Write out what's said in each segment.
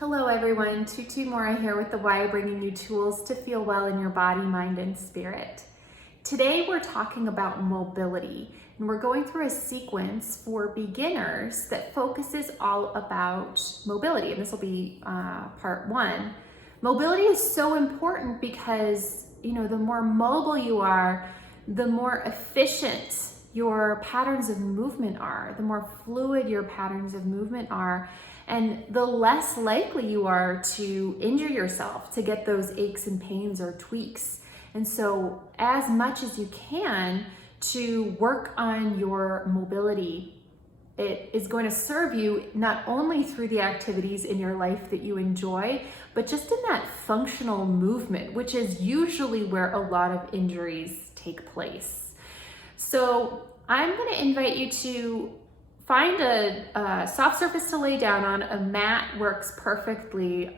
Hello everyone, Tutu Mora here with the Y, bringing you tools to feel well in your body, mind, and spirit. Today we're talking about mobility, and we're going through a sequence for beginners that focuses all about mobility, and this will be part one. Mobility is so important because, the more mobile you are, the more efficient your patterns of movement are, the more fluid your patterns of movement are, and the less likely you are to injure yourself, to get those aches and pains or tweaks. And so as much as you can to work on your mobility, it is going to serve you not only through the activities in your life that you enjoy, but just in that functional movement, which is usually where a lot of injuries take place. So I'm going to invite you to find a soft surface to lay down on. A mat works perfectly.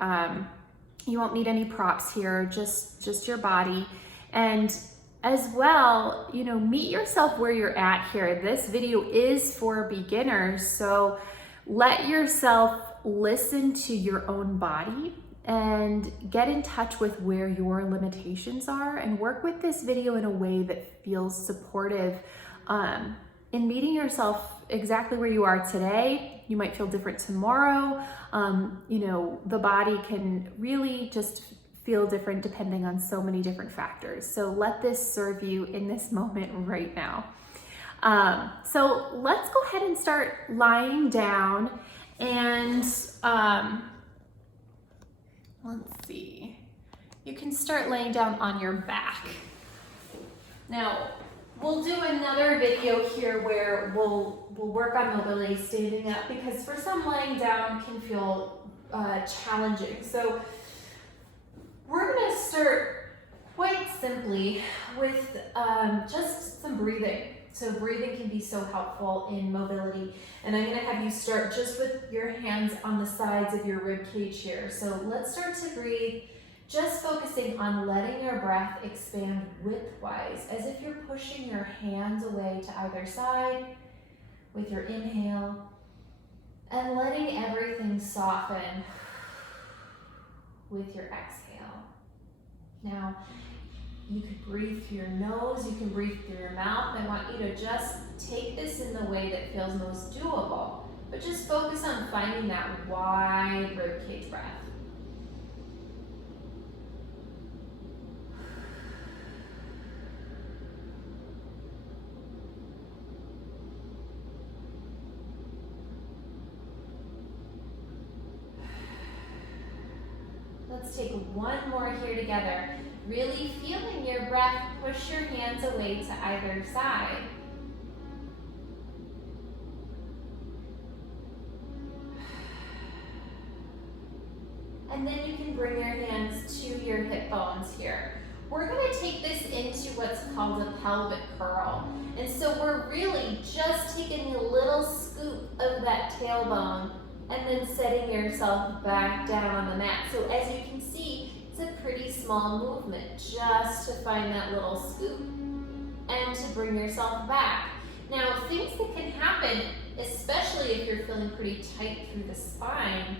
You won't need any props here, just your body. And as well, meet yourself where you're at here. This video is for beginners, so let yourself listen to your own body and get in touch with where your limitations are, and work with this video in a way that feels supportive in meeting yourself exactly where you are today. You might feel different tomorrow. The body can really just feel different depending on so many different factors. So let this serve you in this moment right now. So let's go ahead and start lying down, and let's see. You can start laying down on your back. Now, we'll do another video here where we'll work on mobility standing up, because for some, laying down can feel challenging. So we're going to start quite simply with just some breathing. So breathing can be so helpful in mobility. And I'm going to have you start just with your hands on the sides of your rib cage here. So let's start to breathe, just focusing on letting your breath expand widthwise, as if you're pushing your hands away to either side with your inhale, and letting everything soften with your exhale. Now, you could breathe through your nose, you can breathe through your mouth. I want you to just take this in the way that feels most doable, but just focus on finding that wide ribcage breath. Let's take one more here together. Really feeling your breath, push your hands away to either side. And then you can bring your hands to your hip bones here. We're going to take this into what's called a pelvic curl. And so we're really just taking a little scoop of that tailbone and then setting yourself back down on the mat. So as you can see, it's a pretty small movement, just to find that little scoop and to bring yourself back. Now, things that can happen, especially if you're feeling pretty tight through the spine,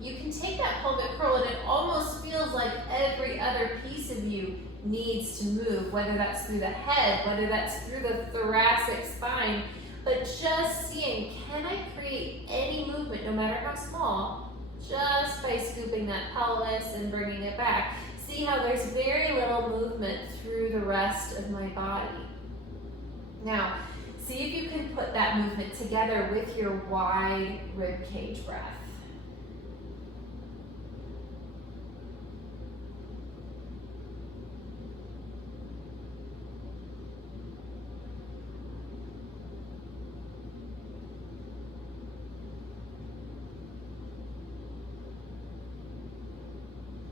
you can take that pelvic curl and it almost feels like every other piece of you needs to move, whether that's through the head, whether that's through the thoracic spine. But just seeing, can I create any movement, no matter how small, just by scooping that pelvis and bringing it back. See how there's very little movement through the rest of my body. Now, see if you can put that movement together with your wide rib cage breath.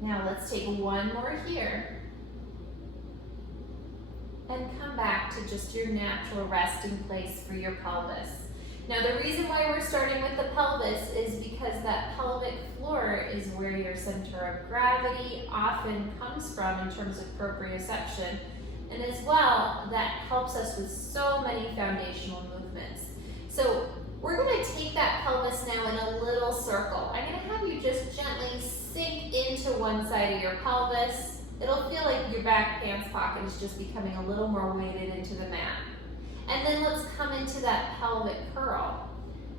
Now let's take one more here and come back to just your natural resting place for your pelvis. Now the reason why we're starting with the pelvis is because that pelvic floor is where your center of gravity often comes from in terms of proprioception. And as well, that helps us with so many foundational movements. So we're going to take that pelvis now in a little circle. I'm going to have you just gently to one side of your pelvis. It'll feel like your back pants pocket is just becoming a little more weighted into the mat. And then let's come into that pelvic curl,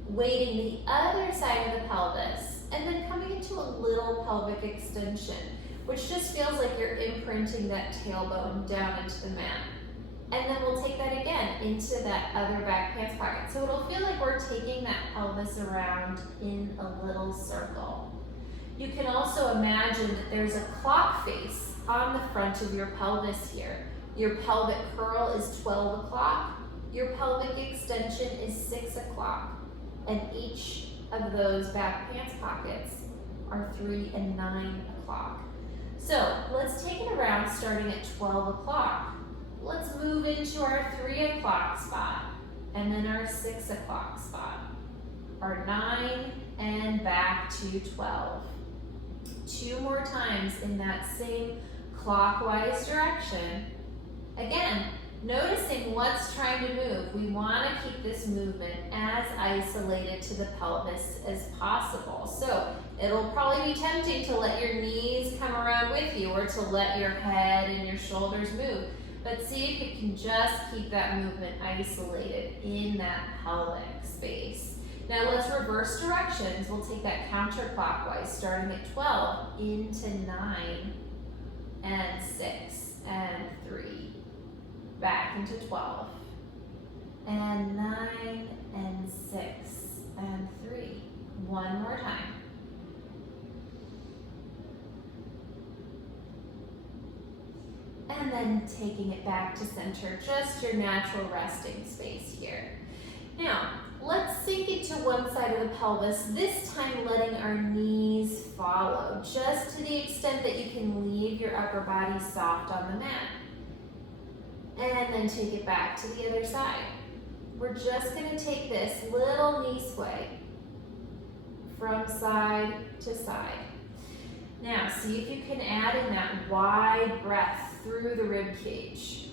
weighting the other side of the pelvis, and then coming into a little pelvic extension, which just feels like you're imprinting that tailbone down into the mat. And then we'll take that again into that other back pants pocket. So it'll feel like we're taking that pelvis around in a little circle. You can also imagine that there's a clock face on the front of your pelvis here. Your pelvic curl is 12 o'clock. Your pelvic extension is 6 o'clock. And each of those back pants pockets are 3 and 9 o'clock. So let's take it around starting at 12 o'clock. Let's move into our 3 o'clock spot, and then our 6 o'clock spot, our 9, and back to 12. 2 more times in that same clockwise direction. Again, noticing what's trying to move. We want to keep this movement as isolated to the pelvis as possible. So it'll probably be tempting to let your knees come around with you, or to let your head and your shoulders move. But see if you can just keep that movement isolated in that pelvic space. Now let's reverse directions. We'll take that counterclockwise, starting at 12 into 9 and 6 and 3. Back into 12 and 9 and 6 and 3. One more time. And then taking it back to center, just your natural resting space here. Now, let's sink into one side of the pelvis, this time letting our knees follow, just to the extent that you can leave your upper body soft on the mat. And then take it back to the other side. We're just going to take this little knee sway from side to side. Now, see if you can add in that wide breath through the rib cage.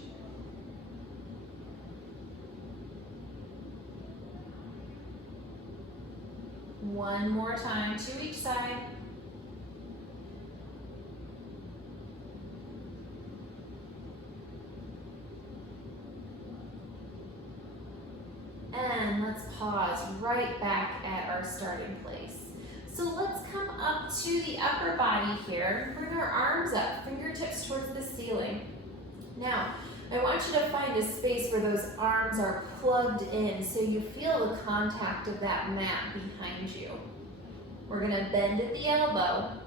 One more time to each side. And let's pause right back at our starting place. So let's come up to the upper body here. Bring our arms up, fingertips towards the ceiling. Now, I want you to find a space where those arms are plugged in so you feel the contact of that mat behind you. We're gonna bend at the elbow,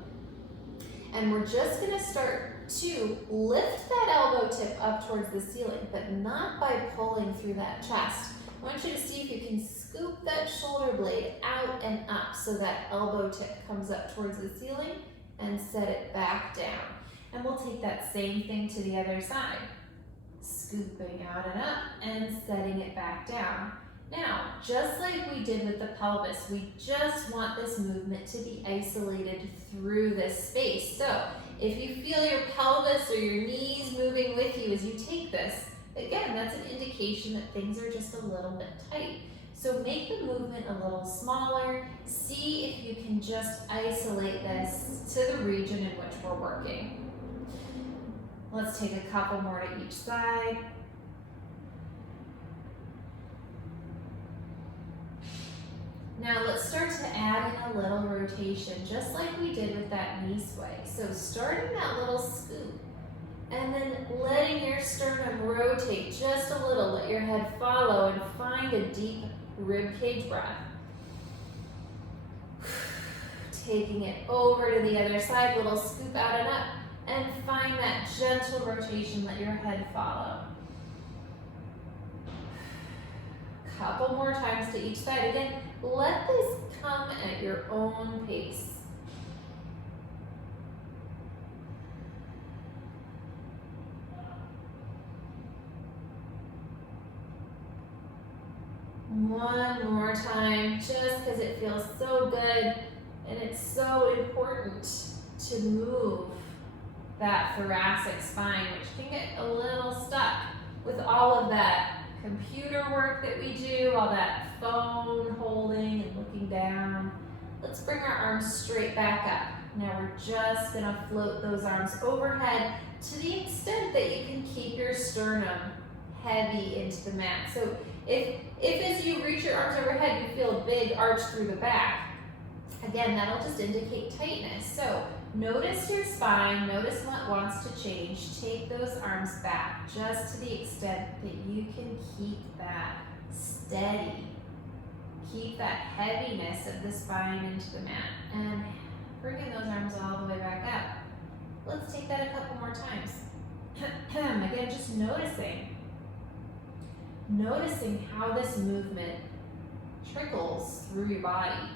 and we're just gonna start to lift that elbow tip up towards the ceiling, but not by pulling through that chest. I want you to see if you can scoop that shoulder blade out and up so that elbow tip comes up towards the ceiling, and set it back down. And we'll take that same thing to the other side. Scooping out and up and setting it back down. Now, just like we did with the pelvis, we just want this movement to be isolated through this space. So if you feel your pelvis or your knees moving with you as you take this, again, that's an indication that things are just a little bit tight. So make the movement a little smaller. See if you can just isolate this to the region in which we're working. Let's take a couple more to each side. Now let's start to add in a little rotation, just like we did with that knee sway. So starting that little scoop, and then letting your sternum rotate just a little. Let your head follow and find a deep rib cage breath. Taking it over to the other side, little scoop out and up, and find that gentle rotation. Let your head follow. Couple more times to each side. Again, let this come at your own pace. One more time, just because it feels so good, and it's so important to move that thoracic spine, which can get a little stuck with all of that computer work that we do, all that phone holding and looking down. Let's bring our arms straight back up. Now we're just gonna float those arms overhead to the extent that you can keep your sternum heavy into the mat. So if as you reach your arms overhead, you feel a big arch through the back, again, that'll just indicate tightness. So notice your spine, notice what wants to change. Take those arms back just to the extent that you can keep that steady. Keep that heaviness of the spine into the mat and bringing those arms all the way back up. Let's take that a couple more times. Again, just noticing how this movement trickles through your body.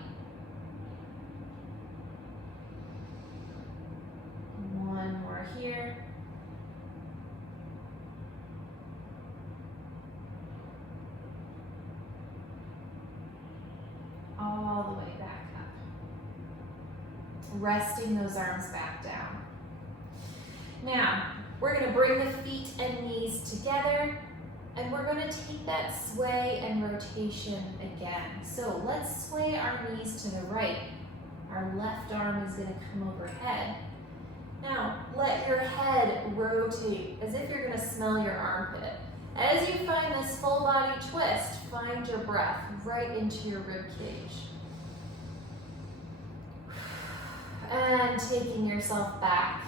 One more here. All the way back up. Resting those arms back down. Now, we're going to bring the feet and knees together, and we're going to take that sway and rotation again. So let's sway our knees to the right. Our left arm is going to come overhead. Now, let your head rotate as if you're going to smell your armpit. As you find this full body twist, find your breath right into your rib cage. And taking yourself back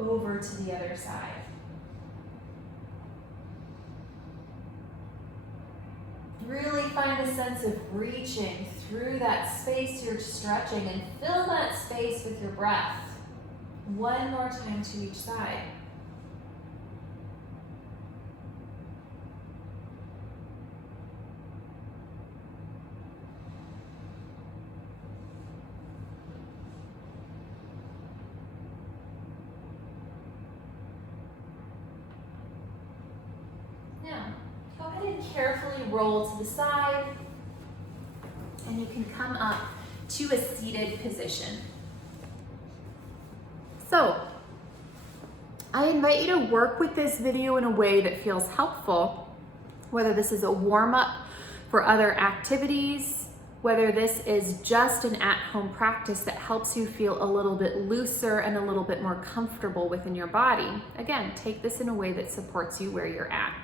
over to the other side. Really find a sense of reaching through that space you're stretching and fill that space with your breath. One more time to each side. Now, go ahead and carefully roll to the side, and you can come up to a seated position. So, I invite you to work with this video in a way that feels helpful, whether this is a warm-up for other activities, whether this is just an at-home practice that helps you feel a little bit looser and a little bit more comfortable within your body. Again, take this in a way that supports you where you're at.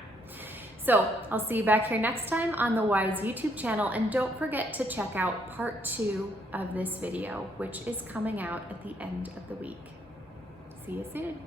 So I'll see you back here next time on the Wise YouTube channel, and don't forget to check out part 2 of this video, which is coming out at the end of the week. See you soon.